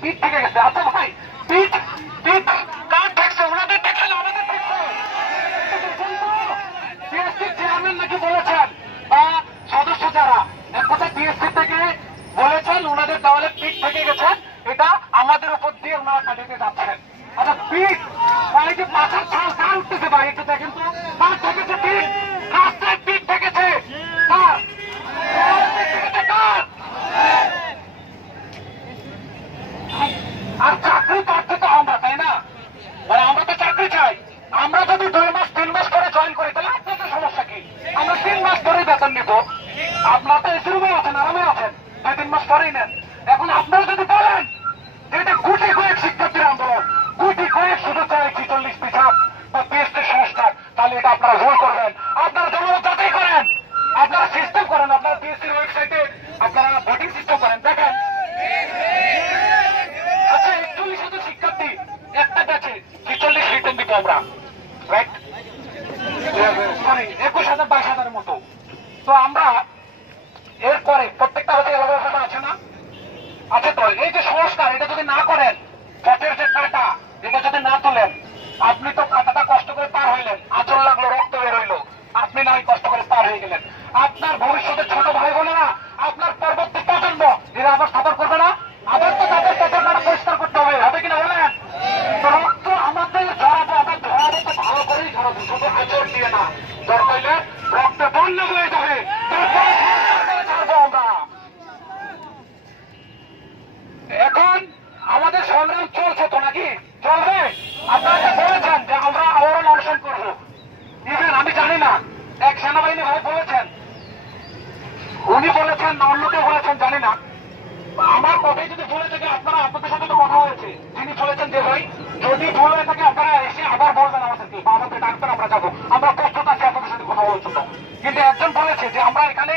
পিঠ থেকে গেছে। আচ্ছা ভাই, পিঠ পিঠ কার ঠেকছে? ওনাদের ঠেকছে না আমাদের ঠেকছে? টিএসসি চেয়ারম্যান নাকি বলেছেন বা সদস্য যারা এক কথা টিএসসি থেকে বলেছেন ওনাদের দেওয়ালে পিঠ থেকে গেছেন, এটা আমাদের উপর দিয়ে ওনারা কাটিয়ে যাচ্ছেন। আচ্ছা পিঠ মানে কি পাখার ছাল কার উঠতেছে ভাই একটু দেখেন তো, কার ঠেকেছে পিঠ? রাস্তায় পিঠ ঠেকেছে কার? আর চাকরি পাচ্ছি তো আমরা, তাই না? মানে আমরা তো চাকরি চাই। আমরা যদি 2 মাস 3 মাস করে জয়েন করি তাহলে আপনাদের সমস্যা কি? আমরা 3 মাস ধরে বেতন নিব। আপনারা তো এসি রুমে আছেন, আরামে আছেন, 2-3 মাস পরেই নেন। এখন আপনারা যদি বলেন যে এটা গুটি কয়েক শিক্ষার্থীর আন্দোলন, গুটি কয়েক শুধু চাই 46 পিছাব বা পিএসটির সংস্কার, তাহলে এটা আপনারা ভুল করবেন। আপনারা জনমত যাচাই করেন, আপনারা সিস্টেম করেন, আপনারা পিএসটির ওয়েবসাইটে আপনারা ভোটিং সিস্টেম করেন, দেখেন। আচ্ছা 41,000 শিক্ষার্থী একটা ব্যাচে 46 রিটার্ন দিব আমরা, রাইট? সরি 21,000 22,000 মতো। তো আমরা এরপরে প্রত্যেকটা হতে আলাদা আছে না? আছে তো। এই যে সংস্কার এটা যদি না করেন, ভোটের যে কাটা এটা যদি না তোলেন, আপনি তো কাটাটা কষ্ট করে পার হইলেন, আচরণ লাগলো, রক্ত বের হইলো, আপনি নাই কষ্ট করে পার হয়ে গেলেন। আপনার ভবিষ্যতের ছোট ভাই বোনেরা, আপনার পরবর্তী প্রজন্ম এরা আবার সাফার করবে না? আবার তো তাদের প্রজন্মটা পরিষ্কার করতে হবে, হবে কিনা বলেন? তো রক্ত আমাদের ঝরাবো, আবার ঝরাবো তো ভালো করেই ঝরাবো, শুধু আচরণ দিয়ে না। দরকার হইলে রক্তে বন্যা হয়ে যাবে, তারপরে ছাড়বো আমরা। এখন আমাদের সংগ্রাম চলছে তো নাকি? চলবে? আপনারা বলেছেন যে আমরা আবারও অনশন করবো। ইভেন আমি জানি না এক সেনাবাহিনী ভাই বলেছেন, উনি বলেছেন না অন্য কেউ বলেছেন জানি না। আমার কথাই যদি ভুলে থাকে আপনারা, আপনাদের সাথে তো কথা হয়েছে, যিনি বলেছেন যে ভাই যদি ভুল হয়ে থাকে আপনারা এসে আবার বলবেন আমাদেরকে বা আমাদের ডাক্তার, আমরা যাবো, আমরা প্রস্তুত আছি আপনাদের সাথে কথা বলার জন্য। কিন্তু একজন বলেছে যে আমরা এখানে